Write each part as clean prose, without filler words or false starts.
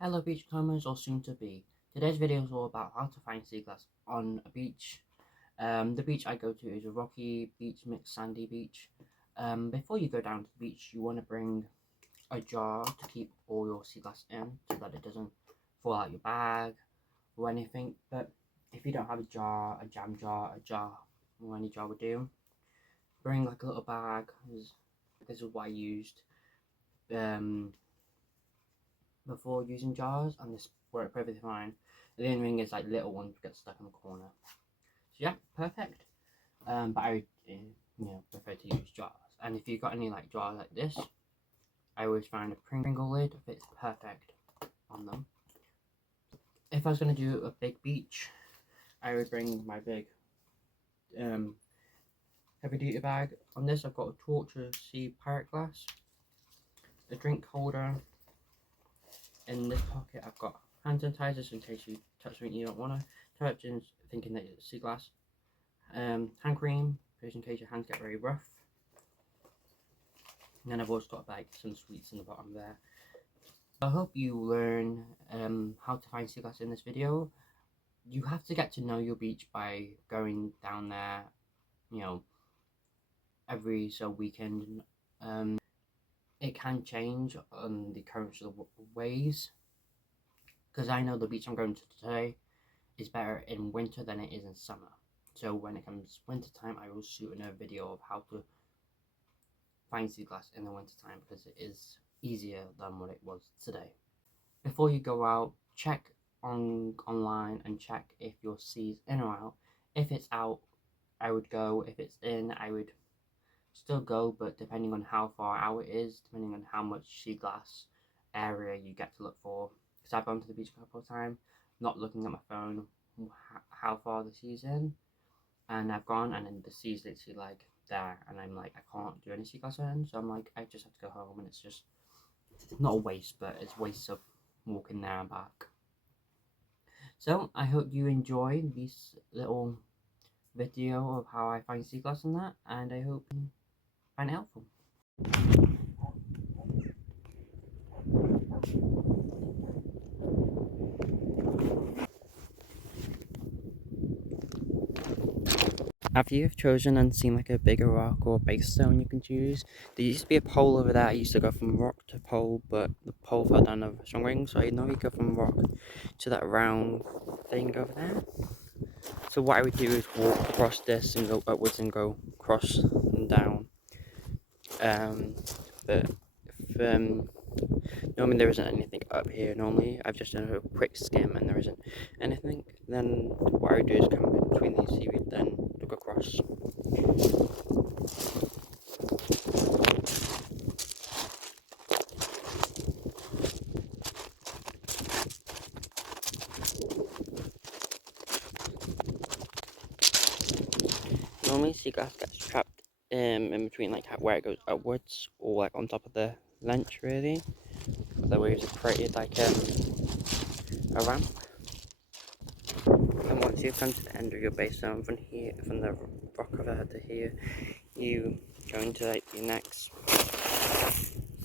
Hello beachcombers, or soon to be. Today's video is all about how to find seaglass on a beach. The beach I go to is a rocky beach mixed sandy beach. Before you go down to the beach, you want to bring a jar to keep all your seaglass in so that it doesn't fall out your bag or anything. But if you don't have a jar, a jam jar, or any jar would do, bring like a little bag. This is what I used before using jars, and this worked perfectly fine. The only thing is, like, little ones get stuck in the corner. So yeah, perfect. But I prefer to use jars. And if you've got any like jars like this, I always find a Pringle lid fits perfect on them. If I was going to do a big beach, I would bring my big heavy duty bag. On this I've got a torch, a sea pirate glass, a drink holder. In this pocket I've got hand sanitizers in case you touch something you don't want to touch and thinking that it's sea glass, hand cream just in case your hands get very rough, and then I've also got like some sweets in the bottom there. I hope you learn how to find sea glass in this video. You have to get to know your beach by going down there, every so weekend. It can change on the currents of the waves, because I know the beach I'm going to today is better in winter than it is in summer. So when it comes winter time, I will shoot another video of how to find sea glass in the winter time, because it is easier than what it was today. Before you go out, check online and check if your sea's in or out. If it's out, I would go. If it's in, I would still go, but depending on how far out it is, depending on how much sea glass area you get to look for. Because I've gone to the beach a couple of times, not looking at my phone how far the sea's in, and I've gone and then the sea's literally like there, and I'm like, I can't do any sea glass in, so I'm like, I just have to go home, and it's just not a waste, but it's waste of walking there and back. So I hope you enjoy this little video of how I find sea glass and that, and I hope you find it helpful. After you've chosen and seen like a bigger rock or base stone you can choose, there used to be a pole over there. I used to go from rock to pole, but the pole fell down a strong ring, so I know you go from rock to that round thing over there. So what I would do is walk across this and go upwards and go across and down. But if normally there isn't anything up here. Normally I've just done a quick skim and there isn't anything. Then what I would do is come in between these seaweed, then look across. Normally seagrass gets trapped in between like where it goes upwards or like on top of the lench really. But the waves have created like a ramp. And once you've come to the end of your base zone from here, from the rock over to here, you go into like the next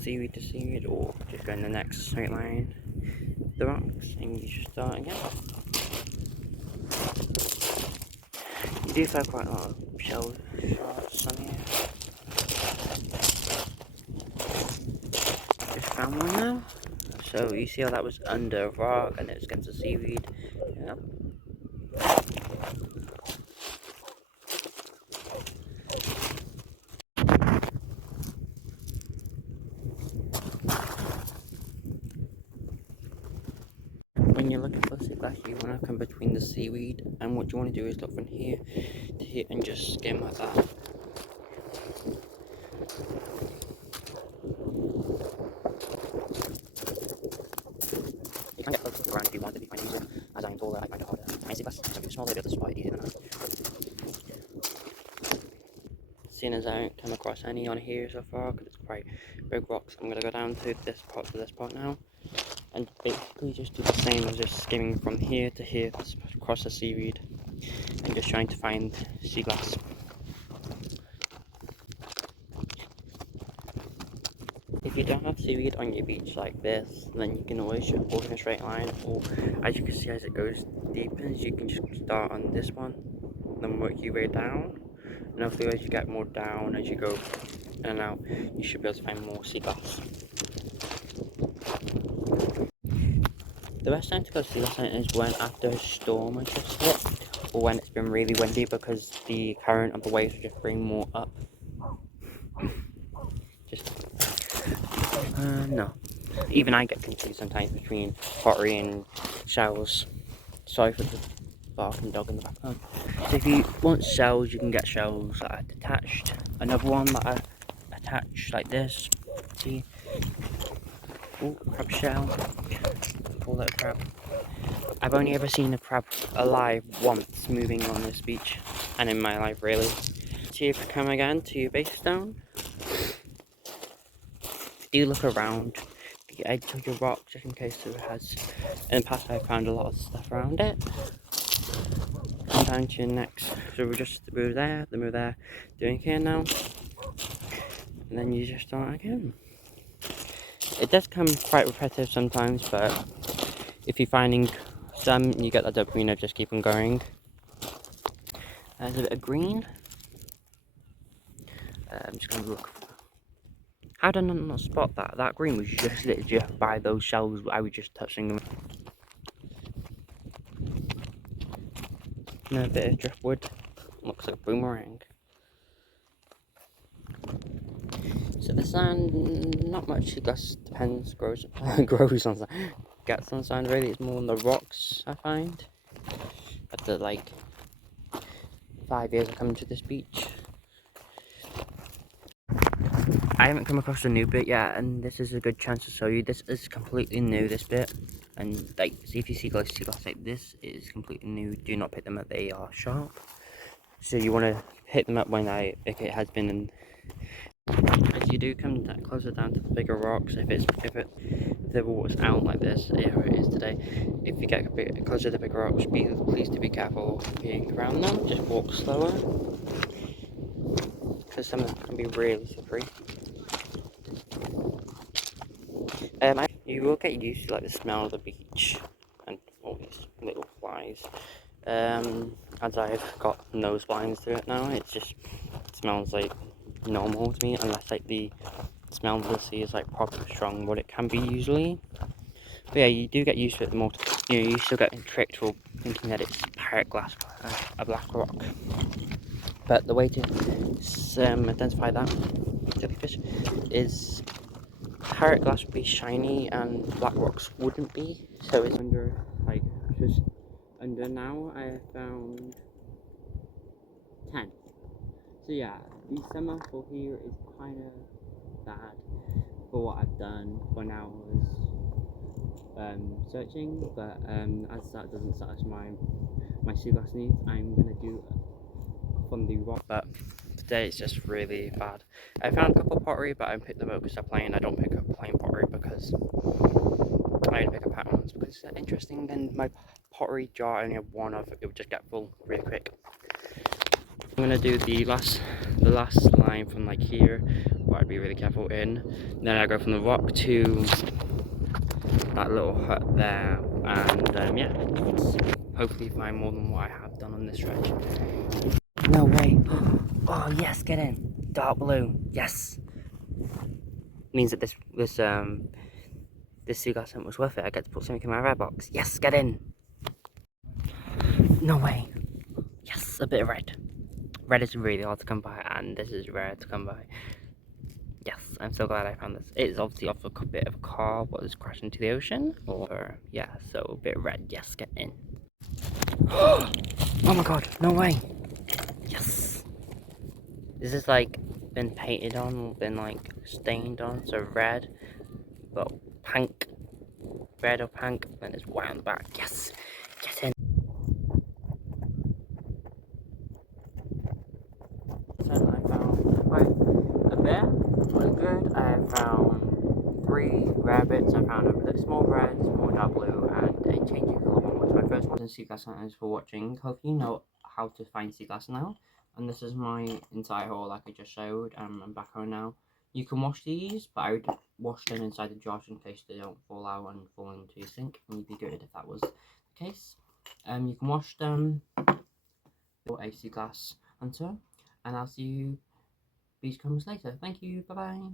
seaweed to seaweed, or just go in the next straight line, the rocks, and you should start again. You do find quite a lot of shell sharks on here. Just found one now. So you see how that was under a rock and it was against the seaweed. Yep. When you're looking for seaglass, you want to come between the seaweed, and what you want to do is look from here to here and just skim like that. You can get close to the ground if you want it to be quite easier. As I'm taller, I find it harder to find seaglass. So if it's smaller, it's quite easier than that. Seeing as I don't come across any on here so far, because it's quite big rocks, I'm going to go down to this part now, and basically just do the same as just skimming from here to here across the seaweed and just trying to find seaglass. If you don't have seaweed on your beach like this, then you can always just walk in a straight line, or as you can see, as it goes deepens, you can just start on this one, then work your way down, and hopefully as you get more down, as you go in and out, you should be able to find more sea glass. The best time to go sea glass hunting is when after a storm has just hit, or when it's been really windy, because the current of the waves will just bring more up. No. Even I get confused sometimes between pottery and shells. Sorry for the barking dog in the background. So if you want shells, you can get shells that are detached. Another one that are attached like this. See? Oh, crab shell. Call it a crab. I've only ever seen a crab alive once moving on this beach, and in my life really. See if you come again to your base stone. Do look around the edge of your rock just in case it has. In the past I've found a lot of stuff around it. Come down to your next. So we're just move there, then move there, doing here now. And then you just start again. It does come quite repetitive sometimes, but if you're finding some, you get that dopamine of just keep on going. There's a bit of green. I'm just gonna look. How did I not spot that? That green was just lit just by those shells. I was just touching them. And a bit of driftwood. Looks like a boomerang. So the sand, not much. It just depends. Grows, grows on sand. Gets on sand. Really, it's more on the rocks. I find. After like 5 years of coming to this beach, I haven't come across a new bit yet, and this is a good chance to show you. This is completely new, this bit, and like, see if you see glass like this, it is completely new. Do not pick them up; they are sharp. So you want to hit them up when if it has been in. As you do come closer down to the bigger rocks, if the water's out like this, here it is today. If you get a bit closer to the bigger rocks, please do be careful being around them. Just walk slower, because some of them can be really slippery. You will get used to like the smell of the beach and all these little flies. As I've got nose blinds to it now, it smells like normal to me, unless like the smell of the sea is like proper strong, what it can be usually. But yeah, you do get used to it the more. You still get tricked for thinking that it's parrot glass, a black rock. But the way to identify that jellyfish is parrot glass would be shiny and black rocks wouldn't be. So it's under just under now. I have found 10. So yeah, the summer for here is kind of bad for what I've done when I was searching, but as that doesn't satisfy my sea glass needs, I'm gonna do from the rock. But today it's just really bad. I found a couple of pottery, but I picked them up because they're plain. I don't pick up plain pottery because I only pick up pattern ones because they're interesting. And my pottery jar I only have one of. It would just get full really quick. I'm gonna do the last line from like here, where I'd be really careful in. Then I go from the rock to that little hut there, and yeah, hopefully find more than what I have done on this stretch. No way! Oh yes, get in. Dark blue, yes. Means that this sea glass hunt was worth it. I get to put something in my red box. Yes, get in. No way. Yes, a bit of red. Red is really hard to come by, and this is rare to come by. Yes, I'm so glad I found this. It is obviously off a bit of a car, what has crashed into the ocean, or yeah, so a bit red. Yes, get in. Oh my god, no way. Yes. This is like been painted on, or been like stained on, so red, but pink, red or pink, then it's white on the back. Yes, get in. So I found quite a bit, was good. I found 3 rabbits. I found a small red, small dark blue, and a changing colour one, which my first one. And sea glass hunters for watching. Hopefully you know how to find sea glass now. And this is my entire haul like I just showed. I'm back home now. You can wash these, but I would wash them inside the jar in case they don't fall out and fall into your sink, and you'd be gutted if that was the case. You can wash them for a seaglass hunter, and I'll see you beachcombers later. Thank you, bye bye.